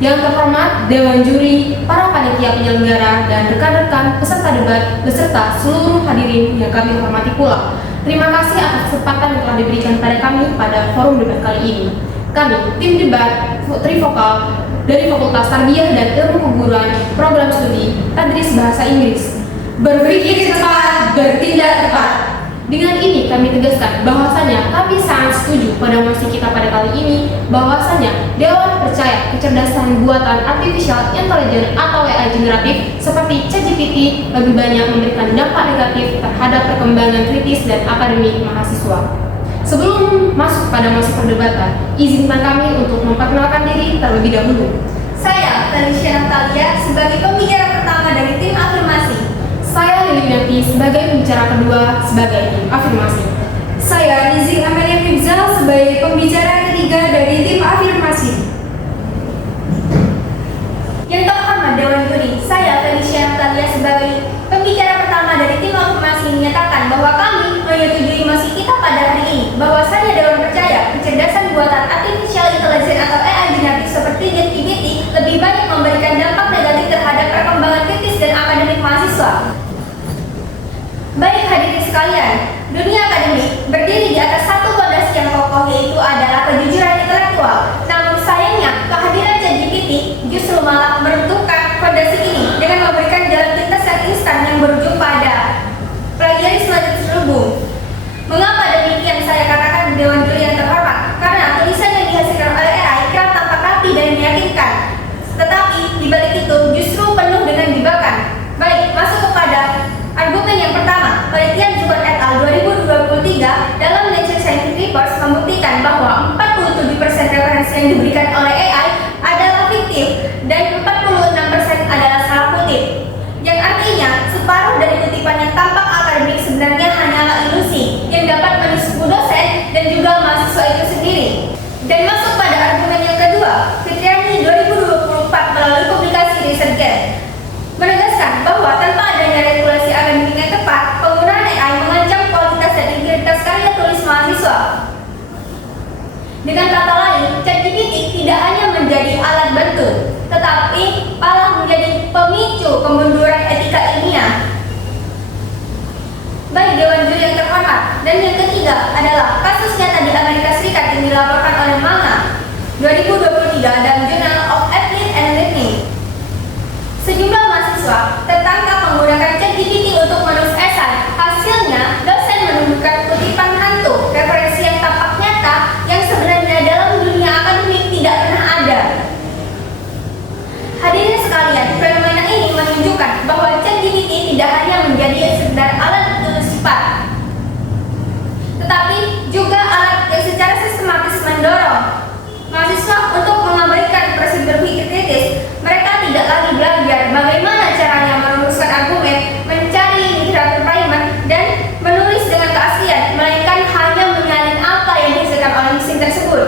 Yang terhormat Dewan Juri, para panitia penyelenggara, dan rekan-rekan peserta debat beserta seluruh hadirin yang kami hormati pula. Terima kasih atas kesempatan yang telah diberikan pada kami pada forum debat kali ini. Kami, tim debat trivokal dari Fakultas Tarbiyah dan Ilmu Keguruan Program Studi Tadris Bahasa Inggris. Berpikir cepat, bertindak tepat. Dengan ini kami tegaskan bahwasanya kami sangat setuju pada mosi kita pada kali ini bahwasanya Dewan percaya kecerdasan buatan artificial intelligence atau AI generatif seperti ChatGPT lebih banyak memberikan dampak negatif terhadap perkembangan kritis dan akademik mahasiswa. Sebelum masuk pada mosi perdebatan, izinkan kami untuk memperkenalkan diri terlebih dahulu. Saya, Talisha Natalia, sebagai pembicara pertama dari tim afirmasi. Saya Lili Nanti sebagai pembicara kedua sebagai tim afirmasi. Saya Nizi Amelia Fibzal sebagai pembicara ketiga dari tim afirmasi. Yang terhormat Dewan Juri, saya Talisha Natalia sebagai pembicara pertama dari tim afirmasi menyatakan bahwa kami menyetujui mosi kita pada hari ini bahwasanya Dewan percaya kecerdasan buatan artificial intelligence atau AI generatif seperti ChatGPT lebih banyak memberikan dampak negatif terhadap perkembangan kritis dan akademik mahasiswa. Baik hadirin sekalian, dunia akademik berdiri di atas satu fondasi yang kokoh, yaitu adalah kejujuran intelektual. Namun sayangnya, kehadiran ChatGPT justru malah meruntuhkan fondasi ini dengan memberikan jalan pintas yang instan yang berujung pada plagiarisme terselubung. Mengapa demikian saya katakan Dewan Juri yang terhormat? Karena tulisan yang dihasilkan oleh AI kerap tampak rapi dan meyakinkan, tetapi di balik itu justru penuh dengan jebakan. Baik, masuk kepada argumen yang pertama. Penelitian Zuckerberg et al. 2023 dalam Nature Scientific Reports membuktikan bahwa 47% referensi yang diberikan oleh AI adalah fiktif dan 46% adalah salah kutip. Yang artinya, separuh dari kutipan yang tampak akademik sebenarnya hanyalah ilusi yang dapat menipu dosen dan juga mahasiswa itu sendiri. Dan masuk pada argumen yang kedua, Fitriani 2024 melalui publikasi ResearchGate menegaskan bahwa tanpa adanya regulasi akademik yang tepat, penggunaan AI mengancam kualitas dan integritas karya tulis mahasiswa. Dengan kata lain, ChatGPT tidak hanya menjadi alat bantu, tetapi malah menjadi pemicu kemunduran etika ilmiah. Baik Dewan Juri yang terhormat, dan yang ketiga adalah kasus nyata di Amerika Serikat yang dilaporkan oleh Manga 2023 dan Journal of Applied and Learning. Sejumlah mahasiswa tertangkap menggunakan ChatGPT untuk menulis esai. Hasilnya, dosen menemukan kutipan hantu, referensi yang tampak nyata yang sebenarnya dalam dunia akademik tidak pernah ada. Hadirin sekalian, fenomena ini menunjukkan bahwa ChatGPT tidak hanya menjadi sekedar alat tulis cepat, tetapi juga alat yang secara sistematis mendorong mahasiswa untuk mengabaikan proses berpikir kritis. Mereka tidak lagi belajar bagaimana caranya merumuskan argumen, mencari literatur primer, dan menulis dengan keaslian, melainkan hanya menyalin apa yang dihasilkan oleh mesin tersebut.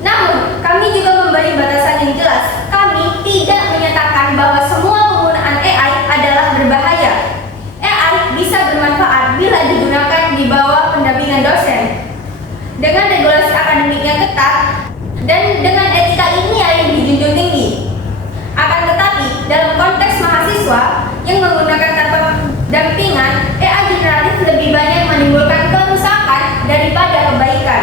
Namun, kami juga memberi batasan yang jelas. Kami tidak menyatakan bahwa semua penggunaan AI adalah berbahaya. AI bisa bermanfaat bila digunakan di bawah pendampingan dosen, dengan regulasi akademik yang ketat, dan dengan etika ilmiah yang dijunjung tinggi. Akan tetapi, dalam konteks mahasiswa yang menggunakan tanpa dampingan, AI generatif lebih banyak menimbulkan kerusakan daripada kebaikan.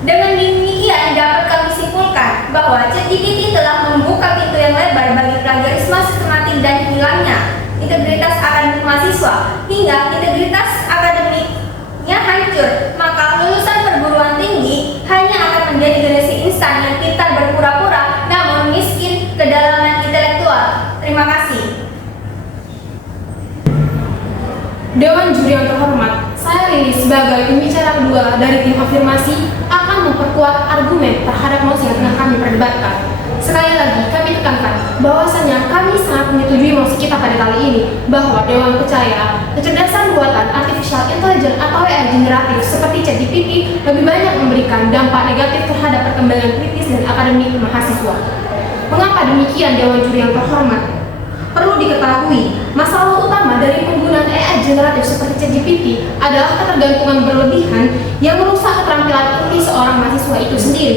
Dengan demikian dapat kami simpulkan bahwa ChatGPT telah membuka pintu yang lebar bagi plagiarisme sistematik dan hilangnya integritas akademik mahasiswa, hingga integritas akademiknya hancur. Maka lulusan perguruan tinggi hanya akan menjadi generasi instan yang pintar berpura-pura namun miskin kedalaman intelektual. Terima kasih. Dewan Juri yang terhormat, saya Lili sebagai pembicara kedua dari tim afirmasi akan memperkuat argumen terhadap mosi yang tengah kami perdebatkan. Sekali lagi kami tekankan bahwasanya kami sangat menyetujui mosi kita pada kali ini bahwa Dewan percaya kecerdasan buatan artificial intelligence atau AI generatif seperti ChatGPT lebih banyak memberikan dampak negatif terhadap perkembangan kritis dan akademik mahasiswa. Mengapa demikian Dewan Juri yang terhormat? Perlu diketahui, masalah utama dari penggunaan AI generatif seperti ChatGPT adalah ketergantungan berlebihan yang merusak keterampilan inti seorang mahasiswa itu sendiri.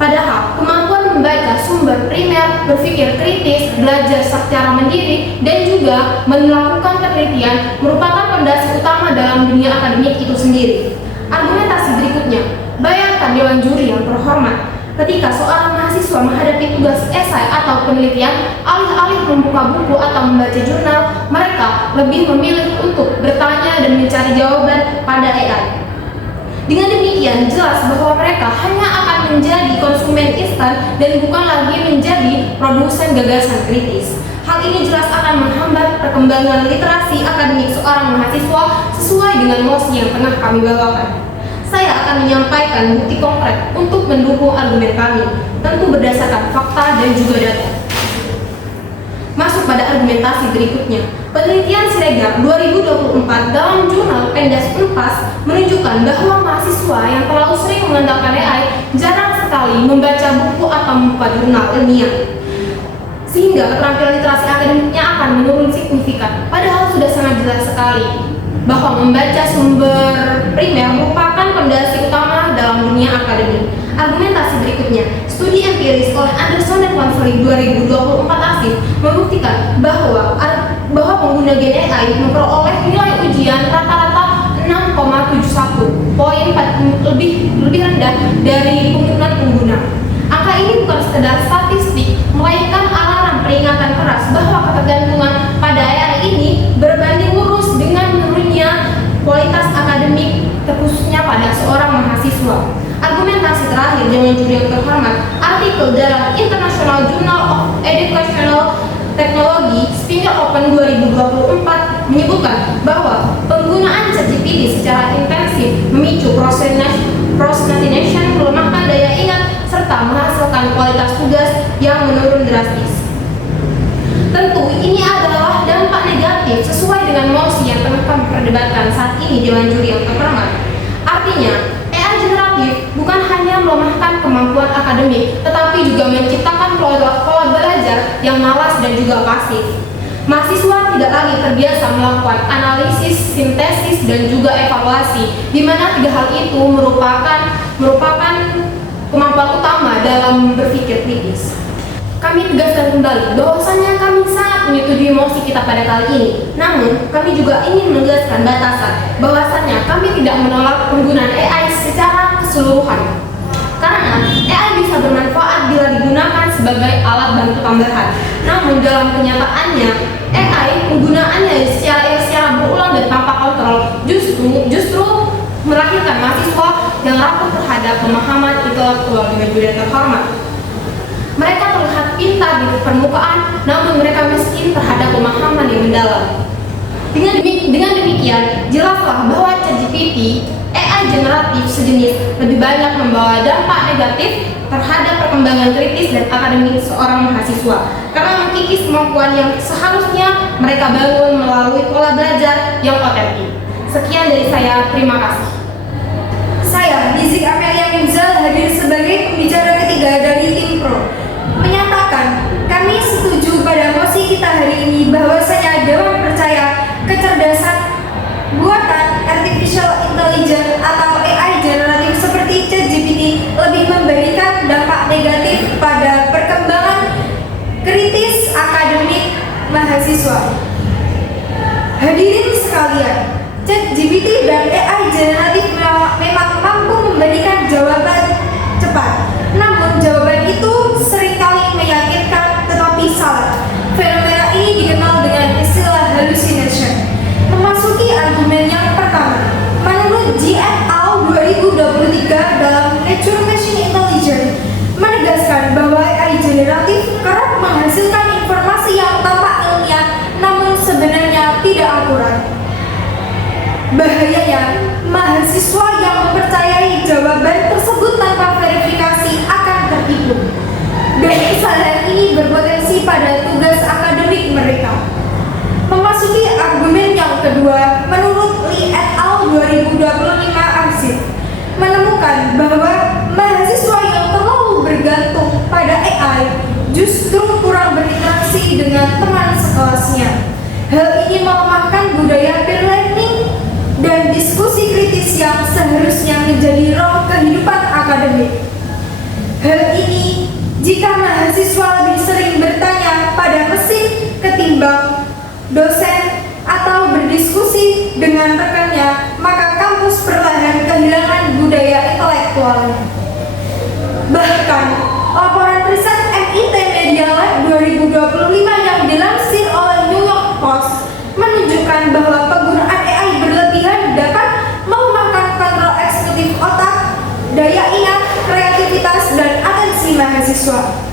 Padahal, kemampuan membaca sumber primer, berpikir kritis, belajar secara mandiri, dan juga melakukan penelitian merupakan fondasi utama dalam dunia akademik itu sendiri. Argumentasi berikutnya, bayangkan Dewan Juri yang terhormat. Ketika seorang mahasiswa menghadapi tugas esai atau penelitian, alih-alih membuka buku atau membaca jurnal, mereka lebih memilih untuk bertanya dan mencari jawaban pada AI. Dengan demikian, jelas bahwa mereka hanya akan menjadi konsumen instan dan bukan lagi menjadi produsen gagasan kritis. Hal ini jelas akan menghambat perkembangan literasi akademik seorang mahasiswa sesuai dengan mosi yang tengah kami bawakan. Saya akan menyampaikan bukti konkret untuk mendukung argumen kami, tentu berdasarkan fakta dan juga data. Masuk pada argumentasi berikutnya. Penelitian Siregar 2024 dalam jurnal Pendas Unpas menunjukkan bahwa mahasiswa yang terlalu sering mengandalkan AI jarang sekali membaca buku atau membuka jurnal ilmiah, sehingga keterampilan literasi akademiknya akan menurun signifikan. Padahal sudah sangat jelas sekali bahwa membaca sumber primer merupakan fondasi utama dalam dunia akademik. Argumentasi berikutnya, studi empiris oleh Anderson dan Konseling 2024 ASIF membuktikan bahwa pengguna Gen AI memperoleh nilai ujian rata-rata 6,71 poin lebih rendah dari pengguna. Angka ini bukan sekedar statistik, melainkan alarm peringatan keras bahwa ketergantungan pada AI ini berbanding lurus dengan menurunnya kualitas akademik, terkhususnya pada seorang mahasiswa. Argumentasi terakhir Dewan Juri yang terhormat, artikel dalam International Journal of Educational Technology Springer Open 2024 menyebutkan bahwa penggunaan ChatGPT secara intensif memicu procrastination, melemahkan daya ingat, serta menghasilkan kualitas tugas yang menurun drastis. Tentu ini adalah dampak negatif sesuai dengan mosi yang tengah kami perdebatkan saat ini Dewan Juri yang terhormat. Artinya, AI generatif bukan hanya melemahkan kemampuan akademik, tetapi juga menciptakan pola belajar yang malas dan juga pasif. Mahasiswa tidak lagi terbiasa melakukan analisis, sintesis, dan juga evaluasi, di mana tiga hal itu merupakan kemampuan utama dalam berpikir kritis. Kami tegaskan kembali bahwasanya kami sangat menyetujui mosi kita pada kali ini. Namun, kami juga ingin menegaskan batasan bahwasanya kami tidak menolak penggunaan AI secara keseluruhan. Karena AI bisa bermanfaat bila digunakan sebagai alat bantu tambahan. Namun dalam kenyataannya, AI penggunaannya secara berulang dan tanpa kontrol justru melahirkan mahasiswa yang rapuh terhadap pemahaman intelektual dengan budaya terhormat. Mereka terlihat pintar di permukaan, namun mereka miskin terhadap pemahaman yang mendalam. Dengan demikian, jelaslah bahwa ChatGPT, AI generatif sejenis, lebih banyak membawa dampak negatif terhadap perkembangan kritis dan akademik seorang mahasiswa, karena mengkikis kemampuan yang seharusnya mereka bangun melalui pola belajar yang otentik. Sekian dari saya, terima kasih. Saya, Nizik Amelia Minzal, hadir sebagai pembicara ketiga dari tim Pro, menyatakan kami setuju pada mosi kita hari ini bahwasanya Dewan percaya kecerdasan buatan artificial intelligence atau AI generatif seperti ChatGPT lebih memberikan dampak negatif pada perkembangan kritis akademik mahasiswa. Hadirin sekalian, ChatGPT dan AI generatif memang mampu memberikan jawaban cepat. Namun jawaban itu seringkali meyakinkan tetapi salah. Fenomena ini dikenal dengan istilah hallucination. Memasuki argumen yang pertama, menurut G et al. 2023 dalam Nature Machine Intelligence menegaskan bahwa AI generatif kerap menghasilkan informasi yang tampak ilmiah namun sebenarnya tidak akurat. Bahayanya, mahasiswa yang mempercayai jawaban tersebut tanpa verifikasi akan tertipu. Dan kesalahan ini berpotensi pada tugas akademik mereka. Memasuki argumen yang kedua, menurut Lee et al. 2025 ARSID menemukan bahwa mahasiswa yang terlalu bergantung pada AI justru kurang berinteraksi dengan teman sekelasnya. Hal ini melemahkan budaya peer learning dan diskusi kritis yang seharusnya menjadi roh kehidupan akademik. Hal ini jika Jika mahasiswa lebih sering bertanya pada mesin ketimbang dosen atau berdiskusi dengan rekannya, maka kampus perlahan kehilangan budaya intelektualnya. Bahkan, laporan riset MIT Media Lab 2025 yang dilansir oleh New York Post menunjukkan bahwa penggunaan AI berlebihan dapat melemahkan kontrol eksekutif otak, daya ingat, kreativitas, dan atensi mahasiswa.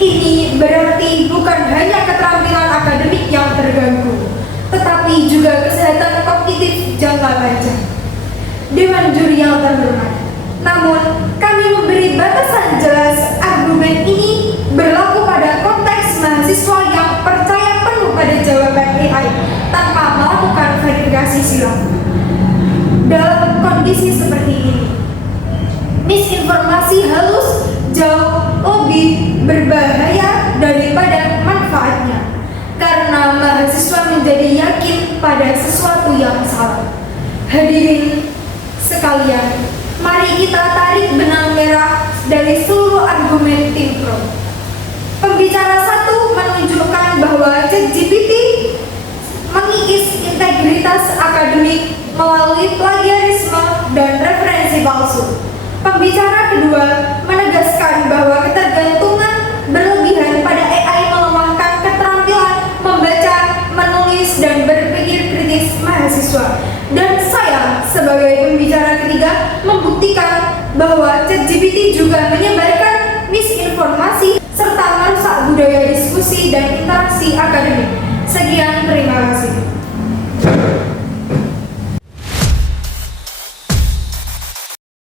Ini berarti bukan hanya keterampilan akademik yang terganggu, tetapi juga kesehatan kognitif jangka panjang. Dewan juri yang terhormat, namun kami memberi batasan jelas argumen ini berlaku pada konteks mahasiswa yang percaya penuh pada jawaban AI tanpa melakukan verifikasi silang. Dalam kondisi seperti ini, misinformasi halus jauh lebih berbahaya daripada manfaatnya, karena mahasiswa menjadi yakin pada sesuatu yang salah. Hadirin sekalian, mari kita tarik benang merah dari seluruh argumen tim pro. Pembicara satu menunjukkan bahwa ChatGPT mengikis integritas akademik melalui plagiarisme dan referensi palsu. Pembicara kedua menegaskan bahwa ketergantungan berlebihan pada AI melemahkan keterampilan membaca, menulis, dan berpikir kritis mahasiswa. Dan saya sebagai pembicara ketiga membuktikan bahwa ChatGPT juga menyebarkan misinformasi serta merusak budaya diskusi dan interaksi akademik.